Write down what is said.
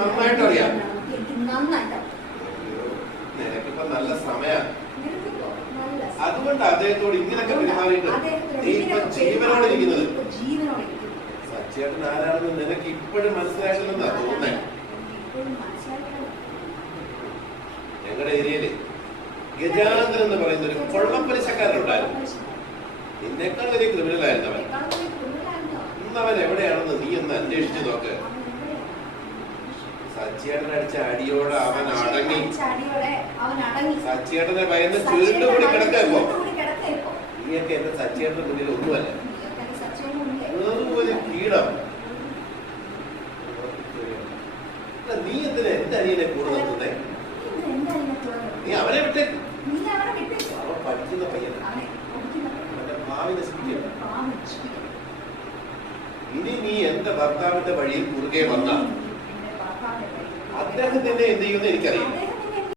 നന്നായിട്ട് അറിയാം. നിനക്കിപ്പോ നല്ല സമയ നിനക്കിപ്പോ നല്ല സമയം. അതുകൊണ്ട് അദ്ദേഹത്തോട് ഇങ്ങനൊക്കെ പെരുമാറിയിട്ട് നീ ഇപ്പൊ ജീവനോടെ ഇരിക്കുന്നത്. സച്ചേട്ടൻ ആരാണെന്ന് നിനക്ക് ഇപ്പോഴും മനസ്സിലായിട്ടില്ലെന്നാ തോന്നേ. ഞങ്ങളുടെ ഏരിയയിൽ ഗജാനന്ദൻ എന്ന് പറയുന്ന ഒരു കൊള്ളപ്പലിശക്കാരനുണ്ടായിരുന്നു. നിന്നേക്കാൾ വലിയ ക്രിമിനൽ ആയിരുന്നു അവൻ ഇതിനേക്കാൾ വലിയ ക്രിമിനലായിരുന്നോ? ഇന്ന് അവൻ എവിടെയാണെന്ന് നീ ഒന്ന് അന്വേഷിച്ചു നോക്ക്? സച്ചിയേട്ടൻ അടിച്ച അടിയോടെ അവൻ അടങ്ങി. സച്ചിയേട്ടനെ ഭയന്ന് ചുരുണ്ടുകൂടി കൂടി കിടക്കായിപ്പോ. നീയൊക്കെ എന്റെ സച്ചിയേട്ടന് മുന്നിൽ ഒന്നുമല്ല. വെറും ഒരു കീടം. നീ എന്തിനാ എന്റെ അനിയനെ കൂടെ നിർത്തുന്നേ? നീ അവനെ വിട്ടേക്കോ? അവൻ പഠിക്കുന്ന പയ്യൻ അവന്റെ ഭാവി നശിപ്പിക്കും ഇനി നീ എന്റെ ഭർത്താവിന്റെ വഴിയിൽ കുറുകെ വന്ന. എന്റെ ഭർത്താവിന്റെ കയ്യിൽ. അദ്ദേഹം നിന്നെ എന്ത് ചെയ്യുമെന്ന് എനിക്കറിയാം അദ്ദേഹം